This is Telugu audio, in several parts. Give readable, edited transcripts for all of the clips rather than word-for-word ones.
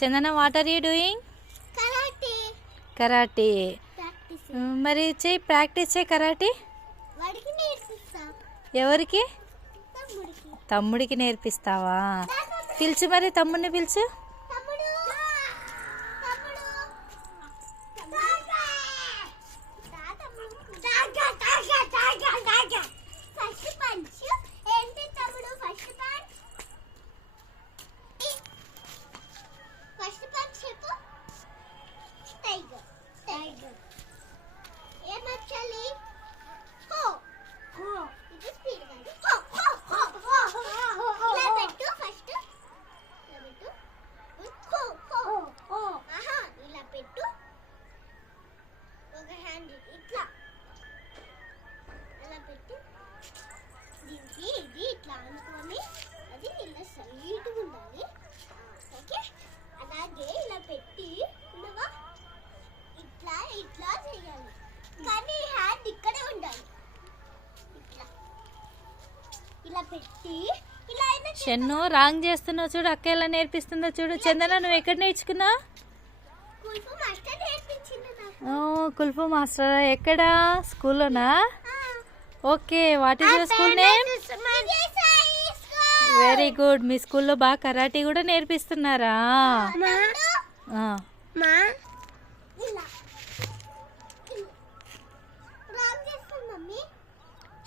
Chandana, what are you doing? Karate. మరి చెయ్యి, ప్రాక్టీస్ చేయి కరాటే. ఎవరికి? తమ్ముడికి నేర్పిస్తావా? పిలుచు, మరి తమ్ముడిని పిలుచు. ఇట్లా అనుకొని అది ఇలా సైడ్గా ఉండాలి. ఓకే, అలాగే ఇలా పెట్టి ఇట్లా ఇట్లా చేయాలి, కానీ హ్యాండ్ ఇక్కడే ఉండాలి. ఇట్లా ఇలా పెట్టి ఇలా అయినా. షన్ను, రాంగ్ చేస్తున్నావు చూడు. అక్క ఎలా నేర్పిస్తుందో చూడు. చందన, నువ్వు ఎక్కడ నేర్చుకున్నావు? కుల్ఫు మాస్టర్ నేర్పించింది నాకు. ఓ, కుల్ఫు మాస్టర్. ఎక్కడ? స్కూల్లోనా? Okay, what is your school name? Very good. మీ స్కూల్లో బాగా కరాటే కూడా నేర్పిస్తున్నారా?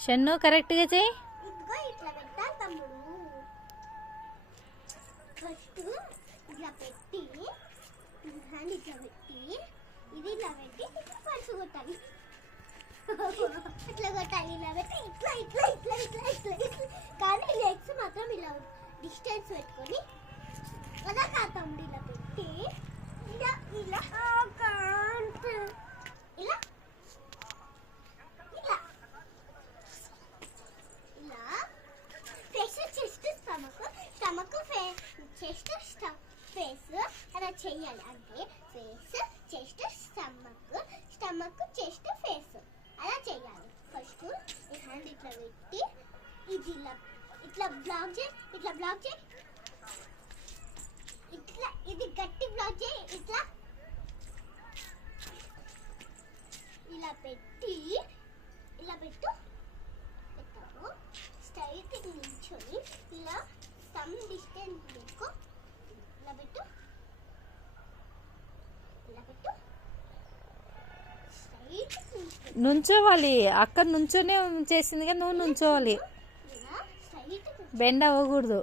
షన్ను, కరెక్ట్గా చెయ్యి. ఇట్లా కొట్టాలి, ఇలా పెట్టి ఇట్లా ఇట్లా ఇట్లా ఇట్లా ఇట్లా ఇట్లా. కానీ లెగ్స్ మాత్రం ఇలా డిస్టెన్స్ పెట్టుకొని అలా కాదు, ఇలా పెట్టి ఇలా ఇలా ఇలా ఇలా ఇలా face, chest, stomach, stomach, chest, face అలా చెయ్యాలి. అంటే face, chest, stomach, stomach, chest, face అలా చేయాలి. ఫస్ట్ ఈ హ్యాండ్ ఇట్లా పెట్టి ఇది ఇలా ఇట్లా బ్లాక్ చేయి, ఇట్లా బ్లాక్ చేయి, ఇట్లా ఇది గట్టి బ్లాక్ చేయి, ఇట్లా ఇలా పెట్టి ఇలా పెట్టు. పెట్టాము స్ట్రైట్ నిల్చొని ఇలా సమ్ డిస్టెన్స్ పెట్టుకో. ఇలా పెట్టు, ఇలా పెట్టు. నుంచోవాలి. అక్కడ నుంచోనే చేసింది కానీ నువ్వు నుంచోవాలి. బెండ్ అవ్వకూడదు.